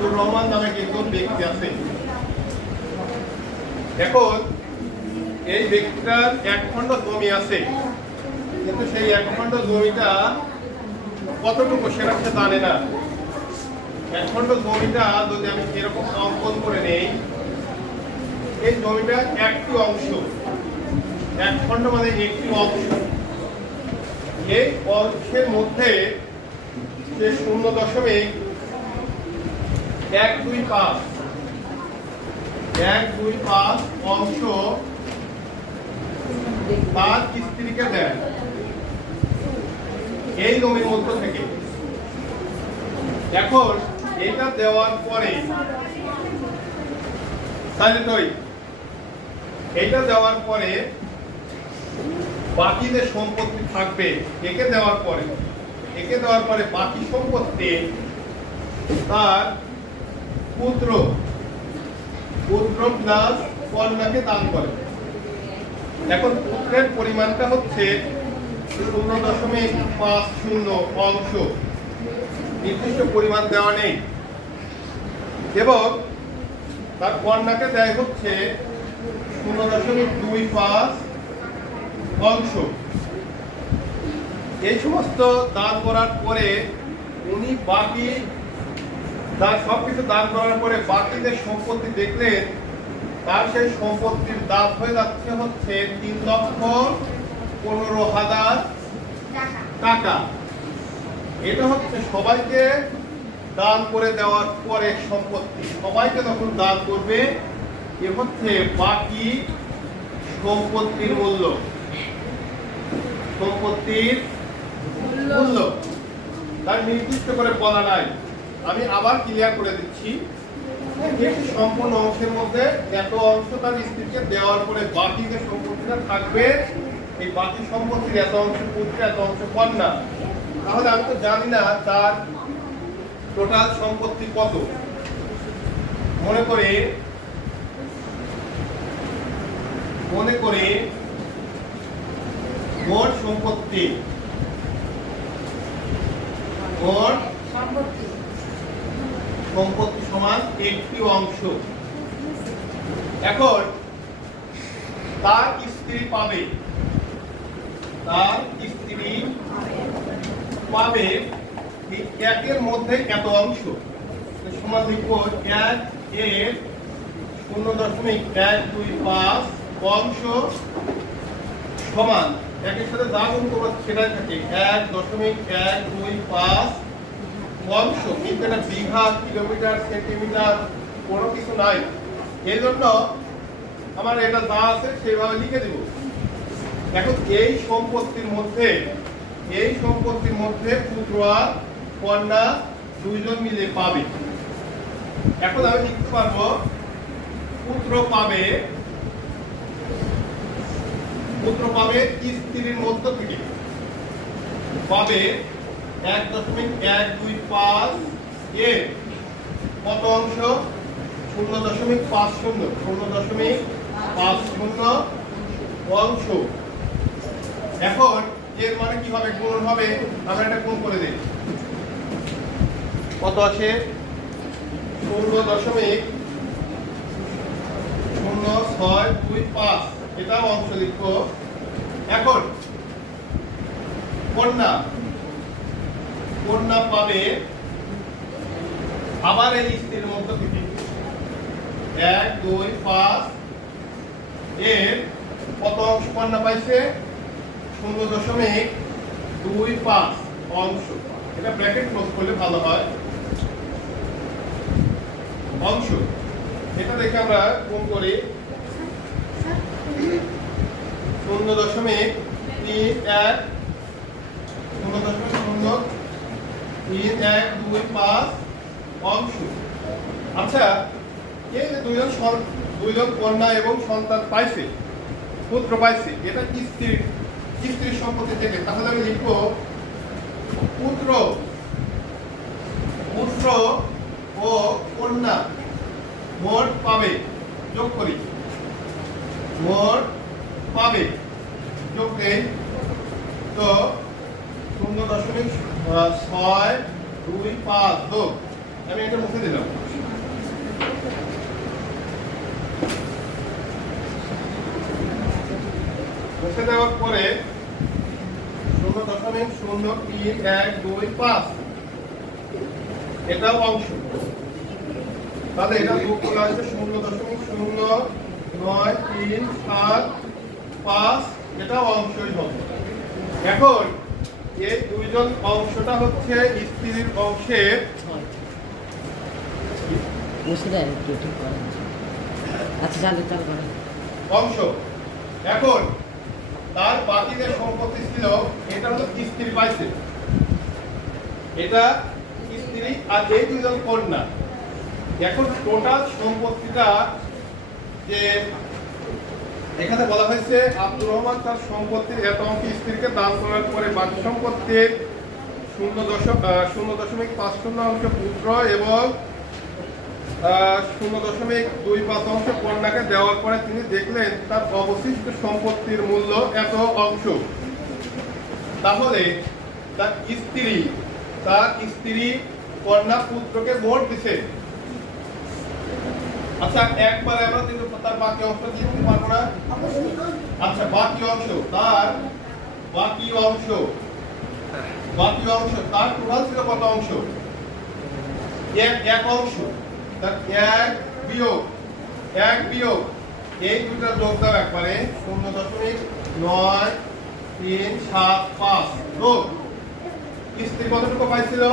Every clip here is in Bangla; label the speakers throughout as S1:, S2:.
S1: আব্দুর রহমান নামে কিন্তু ব্যক্তি আছে। এখন এই ব্যক্তিটার এক জমি আছে। কিন্তু সেই এক খণ্ড জমিটা কতটুকু সেটা সে জানে না। এক খণ্ড জমিটা যদি আমি এরকম অঙ্কন করে নেই, এই জমিটা একটি অংশ। এক খণ্ড মানে একটি অংশ। এই অংশের মধ্যে যে শূন্য দশমিক এক দুই পাঁচ। এক দুই পাঁচ অংশ তার স্ত্রীকে দেয় এই জমির মধ্য থেকে। এখন এটা দেওয়ার পরে এটা দেওয়ার পরে বাকি যে সম্পত্তি থাকবে। একে দেওয়ার পরে, একে দেওয়ার পরে বাকি সম্পত্তি তার পুত্র। পুত্র প্লাস কন্যাকে দান করে। এখন পুত্রের পরিমাণটা হচ্ছে শূন্য দশমিক পাঁচ শূন্য অংশ। নির্দিষ্ট পরিমাণ দেওয়া নেই। এবং তার কন্যাকে দেয় হচ্ছে শূন্য দশমিক দুই পাঁচ অংশ। এই সমস্ত দান করার পরে উনি বাকি তার সবকিছু দান করার পরে বাকি যে সম্পত্তি দেখলেন তার সেই সম্পত্তির দাম হয়ে যাচ্ছে হচ্ছে তিন লক্ষ পনেরো হাজার টাকা। এটা হচ্ছে সবাইকে দান করে দেওয়ার পরে সম্পত্তি। সবাইকে তখন দান করবে, এ হচ্ছে বাকি সম্পত্তির মূল্য। সম্পত্তির মূল্য। তার নির্দিষ্ট করে বলা নাই। আমি আবার ক্লিয়ার করে দিচ্ছি সম্পূর্ণ অংশের মধ্যে এত অংশ তার স্ত্রীকে দেওয়ার পরে বাকি যে সম্পত্তিটা থাকবে, এই বাকি সম্পত্তির এত অংশ পুত্র এত অংশ কন্যা। তাহলে আমি তো জানি না তার টোটাল সম্পত্তি কত। মনে করে মনে করে মোট সম্পত্তি, মোট সম্পত্তি সমান একটি অংশ। এখন, তার স্ত্রী পাবে। তার স্ত্রী পাবে একের মধ্যে এত অংশ। সমান লিখব এক এর শূন্য দশমিক এক দুই পাঁচ অংশ সমান। একের সাথে যা গুণ করব সেটাই থাকে এক দশমিক এক দুই পাঁচ অংশ কিন্তু এটা বিঘা, কিলোমিটার, সেন্টিমিটার কোনো কিছু নাই। এই জন্য আমার এটা যা আছে সেইভাবে লিখে দেব। এখন এই সম্পত্তির মধ্যে, এই সম্পত্তির মধ্যে পুত্র আর কন্যা দুইজন মিলে পাবে। এখন আমি লিখতে পারব, পুত্র পাবে পুত্র পাবে স্ত্রীর মধ্য থেকে। পাবে এক দশমিক এক দুই পাঁচ এ কত অংশ? শূন্য দশমিক পাঁচ শূন্য। শূন্য দশমিক পাঁচ শূন্য অংশ। এখন এর মানে কি হবে? গুণ হবে। আমরা এটা গুণ করে দিই। কত আসে শূন্য দশমিক শূন্য ছয় দুই পাঁচ। এটাও অংশ লিখব। এখন কন্যা কন্যা পাবে আবার এই স্ত্রীর মধ্য থেকে। এক, দুই, পাঁচ। এর কত অংশ কন্যা পাইছে শূন্য দশমিক দুই পাঁচ অংশ। এটা ব্র্যাকেট ক্লোজ করলে ভালো হয়। অংশ। এটা দেখে আমরা কোন করি। শূন্য দশমিক তিন এক শূন্য দশমিক শূন্য তিন আচ্ছা থেকে? তাহলে আমি লিখব পুত্র পুত্র ও কন্যা। মোট পাবে, যোগ করি। মোট পাবে যোগ দেই তো আমি এটা মুখে দিলাম। বসে দেওয়ার পরে শূন্য দশমিক শূন্য তিন এক দুই পাঁচ। এটাও অংশ। তাহলে এটা করলে আছে শূন্য দশমিক শূন্য নয় তিন সাত পাঁচ। এটাও অংশই হবে। এখন এই দুইজন অংশটা হচ্ছে স্ত্রীর
S2: করে আচ্ছা
S1: এখন তার বাকি যে সম্পত্তি ছিল এটা হলো স্ত্রী পাইছে। এটা স্ত্রী আর এই দুজন কন্যা। এখন টোটাল সম্পত্তিটা যে এখানে বলা হয়েছে, আব্দুর রহমান তার সম্পত্তির এত অংশ স্ত্রীকে দান করার পরে বাকি সম্পত্তির শূন্য দশক শূন্য দশমিক পাঁচ শূন্য অংশ পুত্র এবং শূন্য দশমিক দুই পাঁচ অংশ কন্যাকে দেওয়ার পরে তিনি দেখলেন তার অবশিষ্ট সম্পত্তির মূল্য এত অংশ। তাহলে তার স্ত্রী তার স্ত্রী কন্যা পুত্রকে ভোট দিছে। আচ্ছা একবার আমরা কিন্তু তার বাকি অংশ দিয়ে পারব না। আচ্ছা বাকি অংশ, তার বাকি অংশ বাকি অংশ, তার টোটাল ছিল কত অংশ? এক এক অংশ। তার এক বিয়োগ এক বিয়োগ। এই দুটা যোগ দাও একবারে শূন্য দশমিক নয় তিন সাত পাঁচ। যোগ। কিস্তি কতটুকু পাইছিল?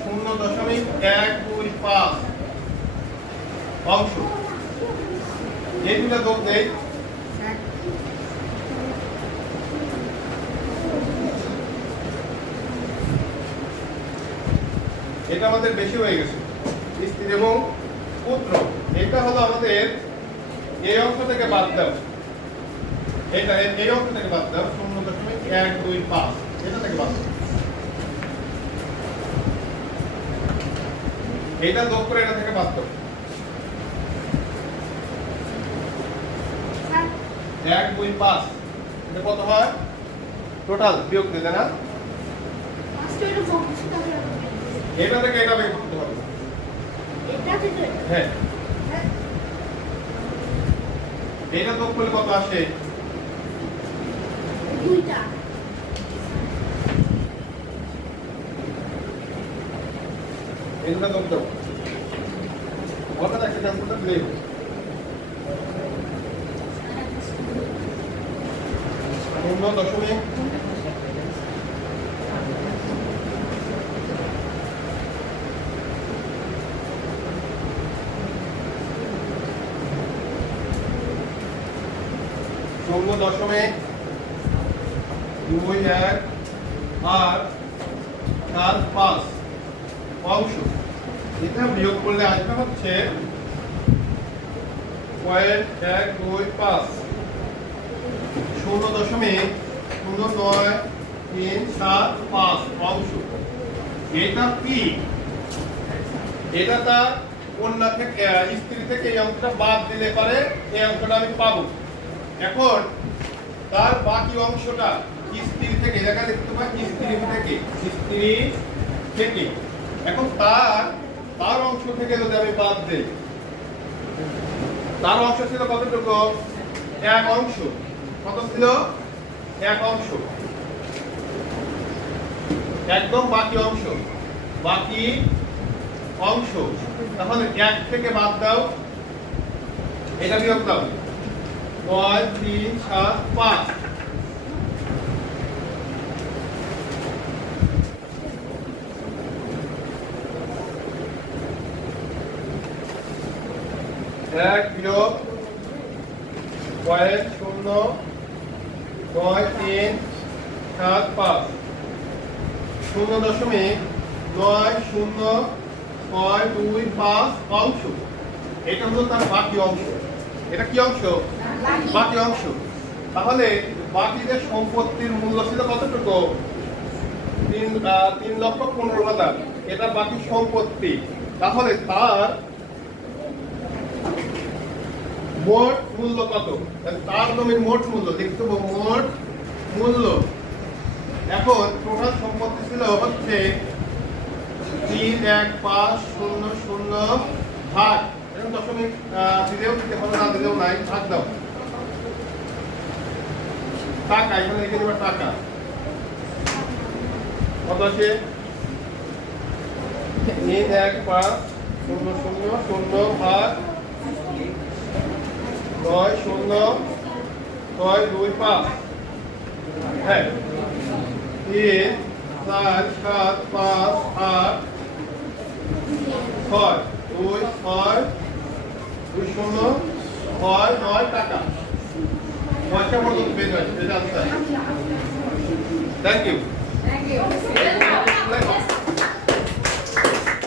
S1: শূন্য দশমিক এক দুই পাঁচ। অংশ। এই দুটা যোগ দেই। এটা আমাদের বেশি হয়ে গেছে। স্ত্রী এবং পুত্র, এটা হলো আমাদের এই অংশ থেকে বাদ দাও। এটা এই- অংশ থেকে বাদ দাও, শূন্য দশমিক এক দুই পাঁচ। এটা থেকে বাদ এটা যোগ করে এটা থেকে বাদ দাও। এক দুই পাঁচ। এটা কত হয়? টোটাল বিয়োগ দিতে না। এটা থেকে এটা বের করতে হবে। হ্যাঁ। এটা যোগ করলে কত আসে? এগুলো যোগ দাও। কথা একটা ক্যালকুলেটর দিলেই হবে। শূন্য দশমিক শূন্য দশমিক দুই এক আর চার পাঁচ। অংশ। এটা বিয়োগ করলে আসবে হচ্ছে পয়েন্ট এক দুই পাঁচ। শূন্য দশমিক শূন্য নয় তিন সাত পাঁচ অংশ। এটা কি? এটা তার কন্যা থেকে স্ত্রী থেকে এই অংশটা বাদ দিলে পারে এই অংশটা আমি পাবো। এখন তার বাকি অংশটা স্ত্রী থেকে, দেখা দেখতে পাই স্ত্রী থেকে স্ত্রী থেকে। এখন তার তার অংশ থেকে যদি আমি বাদ দেই, তার অংশ ছিল কতটুকু? এক অংশ। কত ছিল এক অংশ। একদম বাকি অংশ। বাকি অংশ। তাহলে এক থেকে বাদ দাও। এটা বিয়োগ দাও। নয় তিন, সাত, পাঁচ। এক বিয়োগ পয়েন্ট শূন্য। নয় তিন সাত পাঁচ। শূন্য দশমিক নয় শূন্য ছয় দুই পাঁচ অংশ। এটা বাকি অংশ। কি অংশ? অংশ। তাহলে সম্পত্তির মূল্য ছিল কতটুকু? তিন তিন লক্ষ পনেরো হাজার। এটা বাকি সম্পত্তি। তাহলে তার মোট মূল্য কত? তার জমির মোট মূল্য পাবো মোট মূল্য। এখন টোটাল সম্পত্তি ছিল হচ্ছে তিন এক পাঁচ শূন্য শূন্য ভাগ। এরকম দশমিক দিলেও দিতে পারো না দিলেও নাই, ভাগ দাও। টাকা, এখানে লিখে দেবে টাকা। কত আছে? তিন এক পাঁচ শূন্য শূন্য শূন্য ভাগ নয় শূন্য ছয় দুই পাঁচ। হ্যাঁ। তিন চার সাত পাঁচ আট ছয়। দুই ছয় দুই শূন্য ছয় নয় টাকা। পয়সা মতো বের হয় থ্যাংক ইউ.